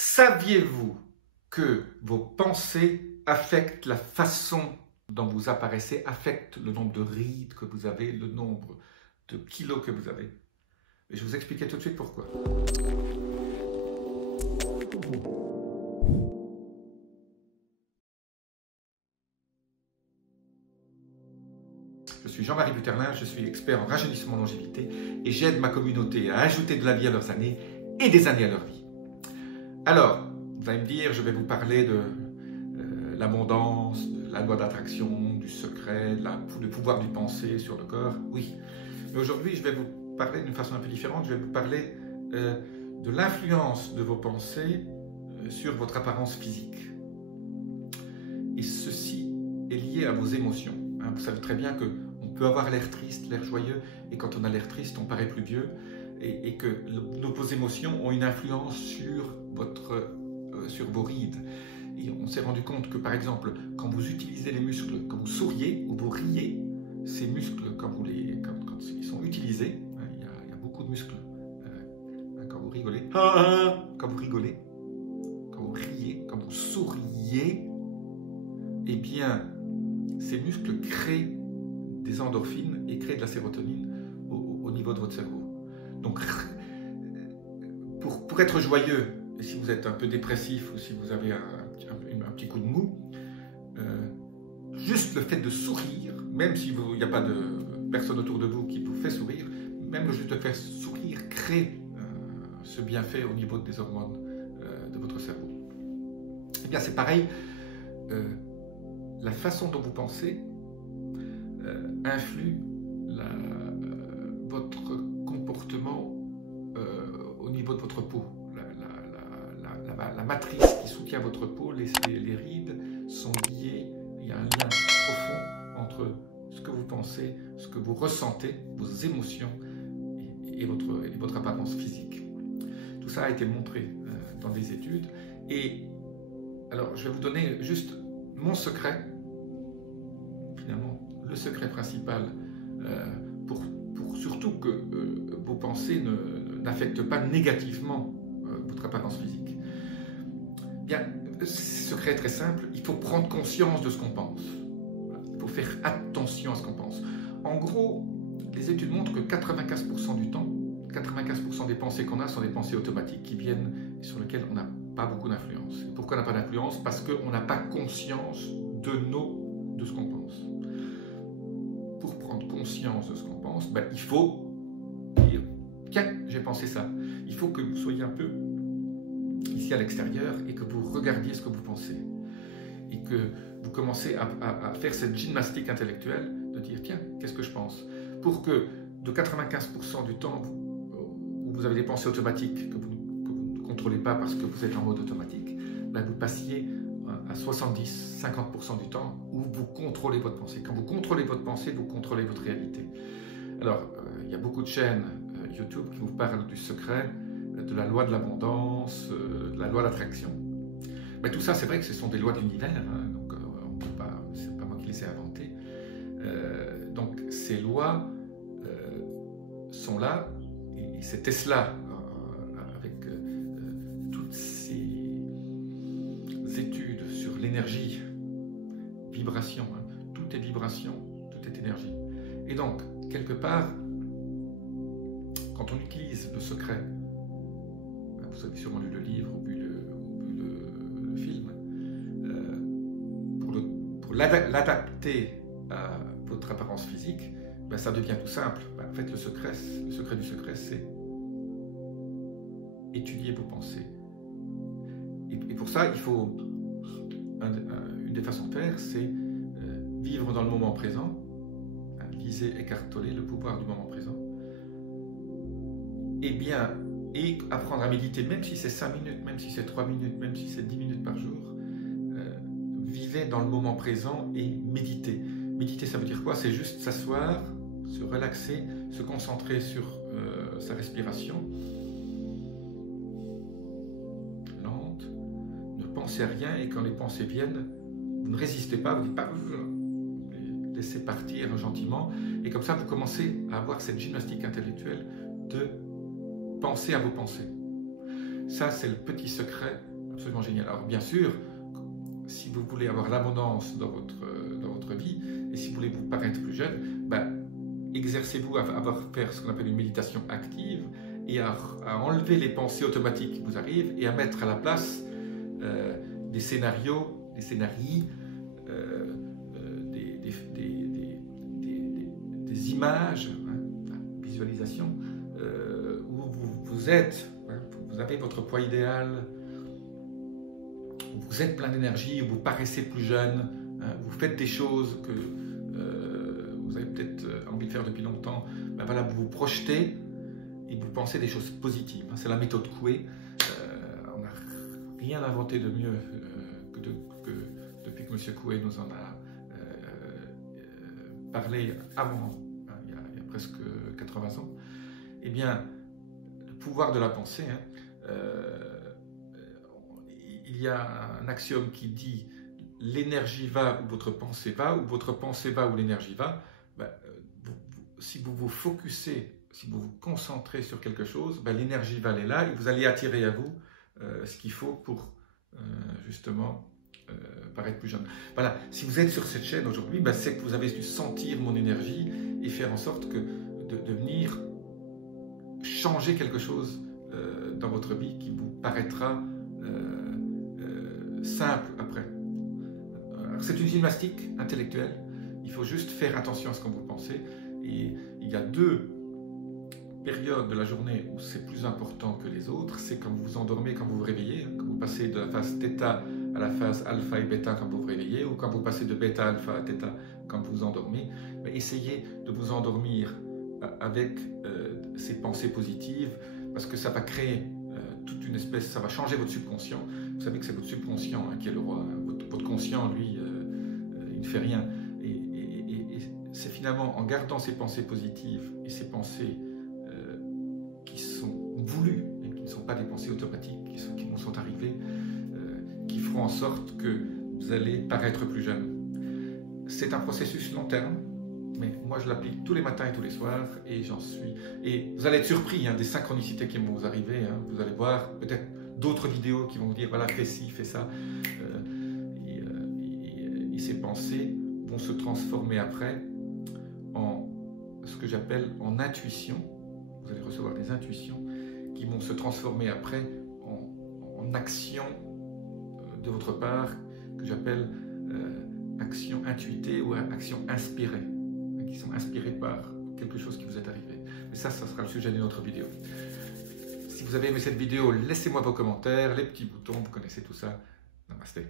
Saviez-vous que vos pensées affectent la façon dont vous apparaissez, affectent le nombre de rides que vous avez, le nombre de kilos que vous avez? Et je vais vous expliquer tout de suite pourquoi. Je suis Jean-Marie Buterlin, je suis expert en rajeunissement longévité et j'aide ma communauté à ajouter de la vie à leurs années et des années à leur vie. Alors, vous allez me dire, je vais vous parler de l'abondance, de la loi d'attraction, du secret, du pouvoir du penser sur le corps. Oui, mais aujourd'hui, je vais vous parler d'une façon un peu différente. Je vais vous parler de l'influence de vos pensées sur votre apparence physique. Et ceci est lié à vos émotions. Vous savez très bien qu'on peut avoir l'air triste, l'air joyeux, et quand on a l'air triste, on paraît plus vieux, et que vos émotions ont une influence sur vos rides. Et on s'est rendu compte que, par exemple, quand vous utilisez les muscles, quand vous souriez ou vous riez, ces muscles, quand ils sont utilisés, il y a beaucoup de muscles. Quand vous rigolez, quand vous rigolez, quand vous riez, quand vous souriez, eh bien, ces muscles créent des endorphines et créent de la sérotonine au niveau de votre cerveau. Donc, pour être joyeux, et si vous êtes un peu dépressif ou si vous avez un petit coup de mou, juste le fait de sourire, même s'il n'y a pas de personne autour de vous qui vous fait sourire, même le juste de faire sourire crée ce bienfait au niveau des hormones de votre cerveau. Eh bien, c'est pareil, la façon dont vous pensez influe votre comportement au niveau de votre peau. La matrice qui soutient votre peau, les rides sont liées, il y a un lien profond entre ce que vous pensez, ce que vous ressentez, vos émotions et votre apparence physique. Tout ça a été montré dans des études. Et alors, je vais vous donner juste mon secret, finalement, le secret principal pour surtout que vos pensées n'affectent pas négativement votre apparence physique. Bien, ce secret est très simple, il faut prendre conscience de ce qu'on pense. Il faut faire attention à ce qu'on pense. En gros, les études montrent que 95% du temps, 95% des pensées qu'on a sont des pensées automatiques qui viennent et sur lesquelles on n'a pas beaucoup d'influence. Pourquoi on n'a pas d'influence? Parce qu'on n'a pas conscience de ce qu'on pense. Pour prendre conscience de ce qu'on pense, il faut dire « Tiens, j'ai pensé ça ». Il faut que vous soyez un peu ici à l'extérieur et que vous regardiez ce que vous pensez. Et que vous commencez à faire cette gymnastique intellectuelle de dire « Tiens, qu'est-ce que je pense ?» Pour que de 95% du temps où vous avez des pensées automatiques que vous ne contrôlez pas parce que vous êtes en mode automatique, vous passiez à 70-50% du temps où vous contrôlez votre pensée. Quand vous contrôlez votre pensée, vous contrôlez votre réalité. Alors, il y a beaucoup de chaînes YouTube qui vous parlent du secret, de la loi de l'abondance, de la loi d'attraction. Mais tout ça, c'est vrai que ce sont des lois de l'univers, donc c'est pas moi qui les ai inventées. Donc, ces lois sont là, et c'est Tesla, avec toutes ces études sur l'énergie, vibration, tout est vibration, tout est énergie. Et donc, quelque part, quand on utilise le secret, vous avez sûrement lu le livre ou vu le film, pour l'adapter à votre apparence physique, ça devient tout simple. En fait, le secret du secret, c'est étudier vos pensées. Et pour ça, il faut, une des façons de faire, c'est vivre dans le moment présent. Lisez Eckhart Tolle, Le pouvoir du moment présent. Et apprendre à méditer, même si c'est 5 minutes, même si c'est 3 minutes, même si c'est 10 minutes par jour. Vivez dans le moment présent et méditez. Méditer, ça veut dire quoi? C'est juste s'asseoir, se relaxer, se concentrer sur sa respiration lente, ne pensez à rien, et quand les pensées viennent, vous ne résistez pas, vous dites pas, laissez partir gentiment, et comme ça vous commencez à avoir cette gymnastique intellectuelle de penser à vos pensées. Ça, c'est le petit secret absolument génial. Alors bien sûr, si vous voulez avoir l'abondance dans votre vie, et si vous voulez vous paraître plus jeune, ben, exercez-vous à faire ce qu'on appelle une méditation active, et à enlever les pensées automatiques qui vous arrivent, et à mettre à la place des scénarios, des scénarii, des images, visualisation, où vous êtes, vous avez votre poids idéal, où vous êtes plein d'énergie, où vous paraissez plus jeune, vous faites des choses que vous avez peut-être envie de faire depuis longtemps, ben voilà, vous vous projetez et vous pensez des choses positives. C'est la méthode Coué. On n'a rien inventé de mieux depuis que M. Coué nous en a parlé avant, il y a presque 80 ans. Eh bien, le pouvoir de la pensée, il y a un axiome qui dit l'énergie va où votre pensée va, ou votre pensée va où l'énergie va. Ben, si vous vous focussez, si vous vous concentrez sur quelque chose, ben, l'énergie va aller là et vous allez attirer à vous ce qu'il faut pour justement paraître plus jeune. Voilà, si vous êtes sur cette chaîne aujourd'hui, ben, c'est que vous avez dû sentir mon énergie et faire en sorte que de venir changer quelque chose dans votre vie qui vous paraîtra simple après. C'est une gymnastique intellectuelle, il faut juste faire attention à ce que vous pensez, et il y a deux périodes de la journée où c'est plus important que les autres, c'est quand vous vous endormez, quand vous vous réveillez, quand vous passez de la phase θ à la phase alpha et bêta quand vous vous réveillez, ou quand vous passez de bêta, alpha à θ quand vous vous endormez. Mais essayez de vous endormir avec ces pensées positives, parce que ça va créer toute une espèce, ça va changer votre subconscient. Vous savez que c'est votre subconscient qui est le roi. Votre conscient, lui, il ne fait rien. Et c'est finalement en gardant ces pensées positives et ces pensées qui sont voulues et qui ne sont pas des pensées automatiques, qui nous sont arrivées, qui feront en sorte que vous allez paraître plus jeune. C'est un processus long terme, mais moi je l'applique tous les matins et tous les soirs, et j'en suis. Et vous allez être surpris des synchronicités qui vont vous arriver. Vous allez voir peut-être d'autres vidéos qui vont vous dire voilà, fais ci, fais ça. Et ces pensées vont se transformer après en ce que j'appelle en intuition. Vous allez recevoir des intuitions qui vont se transformer après en action de votre part, que j'appelle action intuitée ou action inspirée, qui sont inspirées par quelque chose qui vous est arrivé. Mais ça sera le sujet d'une autre vidéo. Si vous avez aimé cette vidéo, laissez-moi vos commentaires, les petits boutons, vous connaissez tout ça. Namasté.